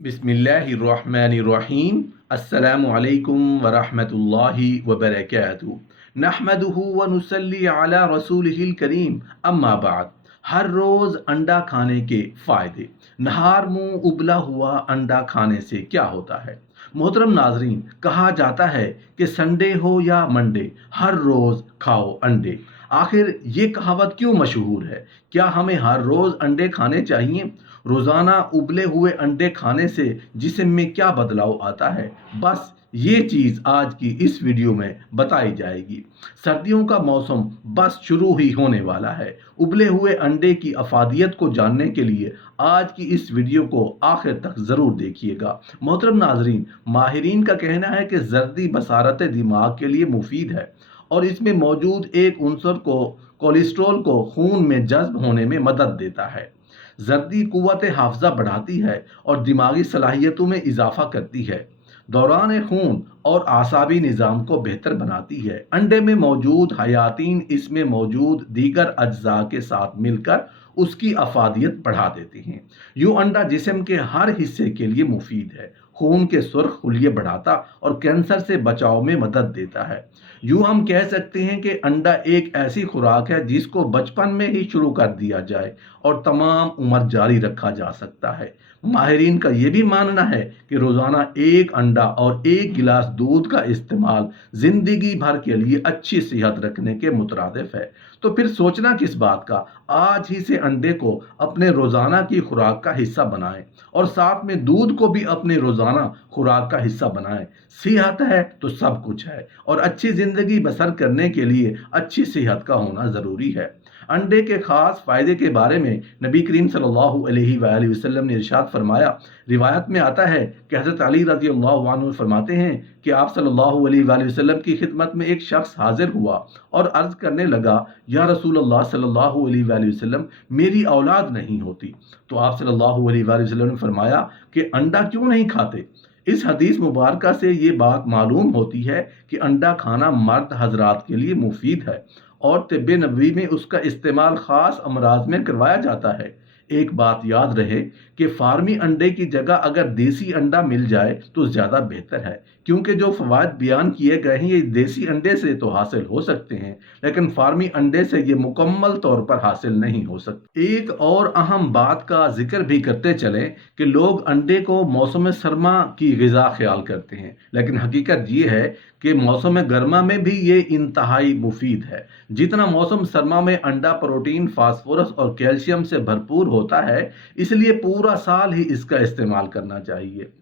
बिस्मिल्लाहिर्रहमानिर्रहीम। अस्सलामु अलैकुम वरहमतुल्लाहि वबरकातुहू। नहमदुहु व नुसल्ली अला रसूलिहिल करीम। अम्मा बाद। हर रोज अंडा खाने के फायदे। नहार मुंह उबला हुआ अंडा खाने से क्या होता है? मोहतरम नाजरीन, कहा जाता है कि संडे हो या मंडे, हर रोज खाओ अंडे। आखिर ये कहावत क्यों मशहूर है? क्या हमें हर रोज अंडे खाने चाहिए? रोजाना उबले हुए अंडे खाने से जिस्म में क्या बदलाव आता है, बस ये चीज आज की इस वीडियो में बताई जाएगी। सर्दियों का मौसम बस शुरू ही होने वाला है। उबले हुए अंडे की अफादियत को जानने के लिए आज की इस वीडियो को आखिर तक जरूर देखिएगा। मोहतरम नाजरीन, माहिरीन का कहना है कि जर्दी बसारत दिमाग के लिए मुफीद है और इसमें मौजूद एक उनसर को कोलेस्ट्रॉल को खून में जज्ब होने में मदद देता है। जर्दी कुव्वत हाफजा बढ़ाती है और दिमागी सलाहियतों में इजाफा करती है। दौरान खून और आसाबी निज़ाम को बेहतर बनाती है। अंडे में मौजूद हयातीन इसमें मौजूद दीगर अज्जा के साथ मिलकर उसकी अफादियत बढ़ा देती हैं। यूं अंडा जिस्म के हर हिस्से के लिए मुफीद है। खून के सुर्ख खुलिये बढ़ाता और कैंसर से बचाव में मदद देता है। यूं हम कह सकते हैं कि अंडा एक ऐसी खुराक है जिसको बचपन में ही शुरू कर दिया जाए और तमाम उम्र जारी रखा जा सकता है। माहिरीन का यह भी मानना है कि रोजाना एक अंडा और एक गिलास दूध का इस्तेमाल जिंदगी भर के लिए अच्छी सेहत रखने के मुतरादिफ है। तो फिर सोचना किस बात का? आज ही से अंडे को अपने रोजाना की खुराक का हिस्सा बनाएं और साथ में दूध को भी अपने रोजाना खुराक का हिस्सा बनाएं। सेहत है तो सब कुछ है और अच्छी जिंदगी बसर करने के लिए अच्छी सेहत का होना जरूरी है। अंडे के खास फायदे के बारे में नबी करीम सल्लल्लाहु अलैहि वसल्लम ने इरशाद फरमाया। रिवायत में आता है कि हज़रत अली रज़ी अल्लाहु अन्हु फरमाते हैं कि आप सल्लल्लाहु अलैहि वसल्लम की खिदमत में एक शख्स हाजिर हुआ और अर्ज करने लगा, या रसूल अल्लाह सल्लल्लाहु अलैहि वसल्लम, मेरी औलाद नहीं होती। तो आप सल्लल्लाहु अलैहि वसल्लम ने फरमाया कि अंडा क्यों नहीं खाते? इस हदीस मुबारक से ये बात मालूम होती है कि अंडा खाना मर्द हजरात के लिए मुफीद है और तिब्बे नबवी में उसका इस्तेमाल खास अमराज में करवाया जाता है। एक बात याद रहे कि फार्मी अंडे की जगह अगर देसी अंडा मिल जाए तो ज्यादा बेहतर है, क्योंकि जो फवाद बयान किए गए हैं ये देसी अंडे से तो हासिल हो सकते हैं, लेकिन फार्मी अंडे से ये मुकम्मल तौर पर हासिल नहीं हो सकते। एक और अहम बात का जिक्र भी करते चले कि लोग अंडे को मौसम सरमा की गिजा ख्याल करते हैं, लेकिन हकीकत ये है कि मौसम गर्मा में भी ये इंतहाई मुफीद है। जितना मौसम सरमा में अंडा प्रोटीन, फास्फोरस और कैल्शियम से भरपूर होता है, इसलिए पूरा साल ही इसका इस्तेमाल करना चाहिए।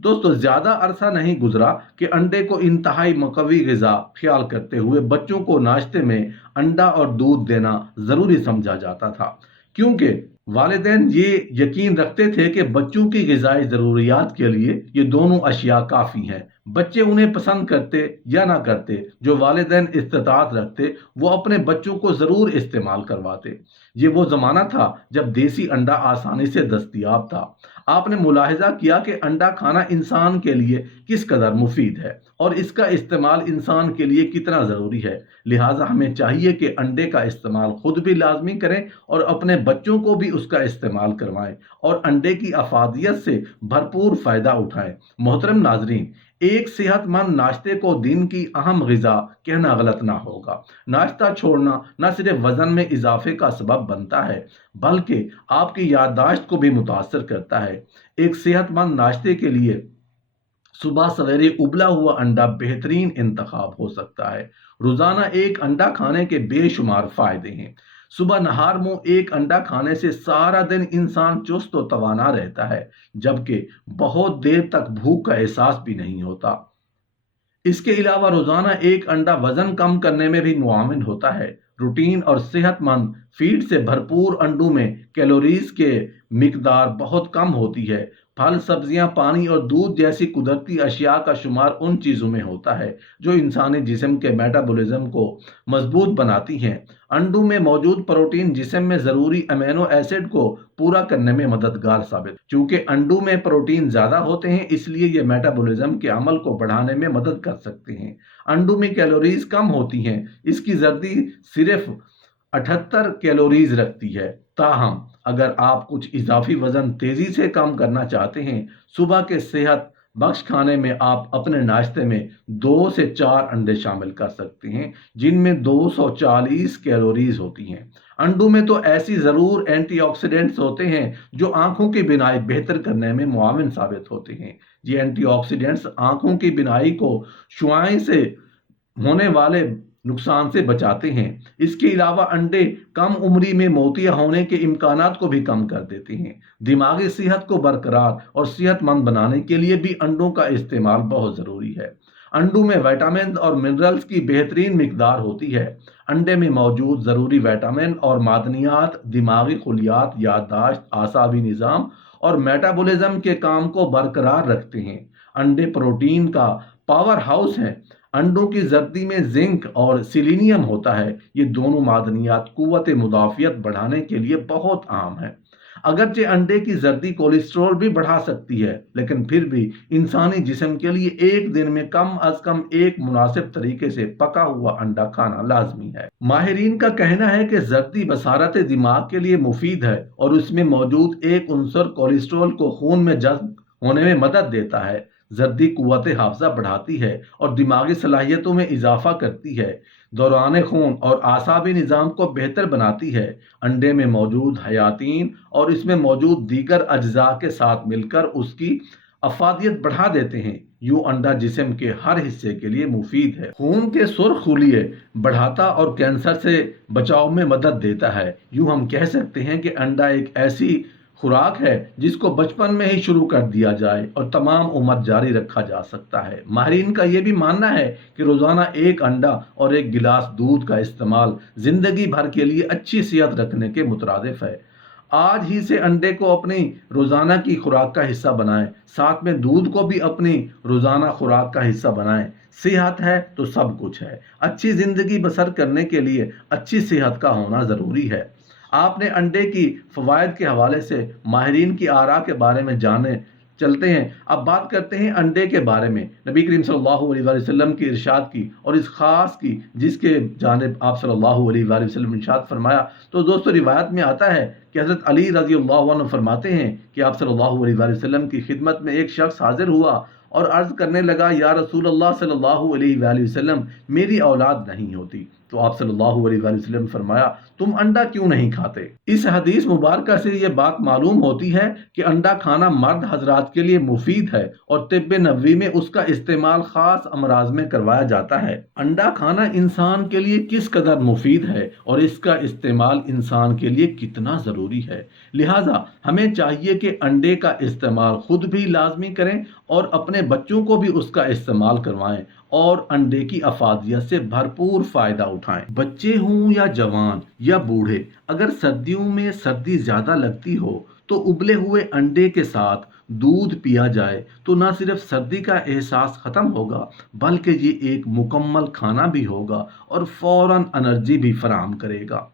दोस्तों, ज्यादा अरसा नहीं गुजरा कि अंडे को इंतहाई मुकव्वी गिजा ख्याल करते हुए बच्चों को नाश्ते में अंडा और दूध देना जरूरी समझा जाता था, क्योंकि वालिदैन ये यकीन रखते थे कि बच्चों की गिजाई जरूरियात के लिए ये दोनों अशिया काफी हैं। बच्चे उन्हें पसंद करते या ना करते, जो वालिदैन इस्तात रखते वो अपने बच्चों को जरूर इस्तेमाल करवाते। ये वो जमाना था जब देसी अंडा आसानी से दस्तयाब था। आपने मुलाहिजा किया कि अंडा खाना इंसान के लिए किस कदर मुफीद है और इसका इस्तेमाल इंसान के लिए कितना ज़रूरी है। लिहाजा हमें चाहिए कि अंडे का इस्तेमाल खुद भी लाजमी करें और अपने बच्चों को भी उसका इस्तेमाल करवाएं और अंडे की अफादियत से भरपूर फ़ायदा उठाएं। मोहतरम नाजरीन, एक सेहतमंद नाश्ते को दिन की अहम ग़िज़ा कहना गलत ना होगा। नाश्ता छोड़ना न सिर्फ वज़न में इजाफे का सबब बनता है, बल्कि आपकी याददाश्त को भी मुतासर करता है। एक सेहतमंद नाश्ते के लिए सुबह सवेरे उबला हुआ अंडा बेहतरीन इंतखाब हो सकता है। रोजाना एक अंडा खाने के बेशुमार फायदे हैं। सुबह नहार मुंह एक अंडा खाने से सारा दिन इंसान चुस्त और तवाना रहता है, जबकि बहुत देर तक भूख का एहसास भी नहीं होता। इसके अलावा रोजाना एक अंडा वजन कम करने में भी मुआविन होता है। प्रोटीन और सेहतमंद फीड से भरपूर अंडों में कैलोरीज के मिकदार बहुत कम होती है। फल, सब्जियां, पानी और दूध जैसी कुदरती अशिया का शुमार उन चीज़ों में होता है जो इंसानी जिस्म के मेटाबॉलिज्म को मजबूत बनाती हैं। अंडों में मौजूद प्रोटीन जिस्म में ज़रूरी अमीनो एसिड को पूरा करने में मददगार साबित। चूंकि अंडों में प्रोटीन ज़्यादा होते हैं, इसलिए ये मेटाबॉलिज्म के अमल को बढ़ाने में मदद कर सकते हैं। अंडों में कैलोरीज कम होती हैं। इसकी जर्दी सिर्फ 78 कैलोरीज रखती है। ताहम اگر آپ کچھ اضافی وزن تیزی سے کم کرنا چاہتے ہیں، صبح کے صحت بخش کھانے میں آپ اپنے ناشتے میں 2 سے 4 انڈے شامل کر سکتے ہیں، جن میں 240 کیلوریز ہوتی ہیں۔ انڈوں میں تو ایسی ضرور اینٹی آکسیڈنٹس ہوتے ہیں جو آنکھوں کی بینائی بہتر کرنے میں معاون ثابت ہوتے ہیں۔ یہ اینٹی آکسیڈنٹس آنکھوں کی بینائی کو شعاعیں سے ہونے والے نقصان سے بچاتے ہیں۔ اس کے علاوہ انڈے کم عمری میں موتیا ہونے کے امکانات کو بھی کم کر دیتے ہیں۔ دماغی صحت کو برقرار اور صحت مند بنانے کے لیے بھی انڈوں کا استعمال بہت ضروری ہے۔ انڈوں میں وٹامن اور منرلز کی بہترین مقدار ہوتی ہے۔ انڈے میں موجود ضروری وٹامن اور معدنیات دماغی خلیات، یادداشت، اعصابی نظام اور میٹابولزم کے کام کو برقرار رکھتے ہیں۔ انڈے پروٹین کا پاور ہاؤس ہیں۔ انڈوں کی زردی میں زنک اور سیلینیم ہوتا ہے۔ یہ دونوں معدنیات قوت مدافعت بڑھانے کے لیے بہت اہم ہیں۔ اگرچہ انڈے کی زردی کولیسٹرول بھی بڑھا سکتی ہے، لیکن پھر بھی انسانی جسم کے لیے ایک دن میں کم از کم ایک مناسب طریقے سے پکا ہوا انڈا کھانا لازمی ہے۔ ماہرین کا کہنا ہے کہ زردی بصارت دماغ کے لیے مفید ہے اور اس میں موجود ایک عنصر کولیسٹرول کو خون میں جذب ہونے میں مدد دیتا ہے۔ زردی قوت حافظہ بڑھاتی ہے اور دماغی صلاحیتوں میں اضافہ کرتی ہے، دوران خون اور اعصابی نظام کو بہتر بناتی ہے۔ انڈے میں موجود حیاتین اور اس میں موجود دیگر اجزاء کے ساتھ مل کر اس کی افادیت بڑھا دیتے ہیں۔ یوں انڈا جسم کے ہر حصے کے لیے مفید ہے۔ خون کے سرخ خلیے بڑھاتا اور کینسر سے بچاؤ میں مدد دیتا ہے۔ یوں ہم کہہ سکتے ہیں کہ انڈا ایک ایسی خوراک ہے جس کو بچپن میں ہی شروع کر دیا جائے اور تمام عمر جاری رکھا جا سکتا ہے۔ ماہرین کا یہ بھی ماننا ہے کہ روزانہ ایک انڈا اور ایک گلاس دودھ کا استعمال زندگی بھر کے لیے اچھی صحت رکھنے کے مترادف ہے۔ آج ہی سے انڈے کو اپنی روزانہ کی خوراک کا حصہ بنائیں، ساتھ میں دودھ کو بھی اپنی روزانہ خوراک کا حصہ بنائیں۔ صحت ہے تو سب کچھ ہے۔ اچھی زندگی بسر کرنے کے لیے اچھی صحت کا ہونا ضروری ہے۔ آپ نے انڈے کی فوائد کے حوالے سے ماہرین کی آراء کے بارے میں جانے چلتے ہیں۔ اب بات کرتے ہیں انڈے کے بارے میں، نبی کریم صلی اللہ علیہ وآلہ وسلم کی ارشاد کی اور اس خاص کی جس کے جانب آپ صلی اللہ علیہ وآلہ وسلم ارشاد فرمایا۔ تو دوستو روایت میں آتا ہے کہ حضرت علی رضی اللہ عنہ فرماتے ہیں کہ آپ صلی اللہ علیہ وآلہ وسلم کی خدمت میں ایک شخص حاضر ہوا اور عرض کرنے لگا، یا رسول اللہ صلی اللہ علیہ وآلہ وسلم، میری اولاد نہیں ہوتی۔ تو آپ صلی اللہ علیہ وآلہ وسلم فرمایا، تم انڈا کیوں نہیں کھاتے؟ اس حدیث مبارکہ سے یہ بات معلوم ہوتی ہے کہ انڈا کھانا مرد حضرات کے لیے مفید ہے اور طب نبوی میں اس کا استعمال خاص امراض میں کروایا جاتا ہے۔ انڈا کھانا انسان کے لیے کس قدر مفید ہے اور اس کا استعمال انسان کے لیے کتنا ضروری ہے، لہٰذا ہمیں چاہیے کہ انڈے کا استعمال خود بھی لازمی کریں اور اپنے بچوں کو بھی اس کا استعمال کروائیں اور انڈے کی افادیت سے بھرپور فائدہ اٹھائیں۔ بچے ہوں یا جوان یا بوڑھے، اگر سردیوں میں سردی زیادہ لگتی ہو تو ابلے ہوئے انڈے کے ساتھ دودھ پیا جائے تو نہ صرف سردی کا احساس ختم ہوگا بلکہ یہ ایک مکمل کھانا بھی ہوگا اور فوراً انرجی بھی فراہم کرے گا۔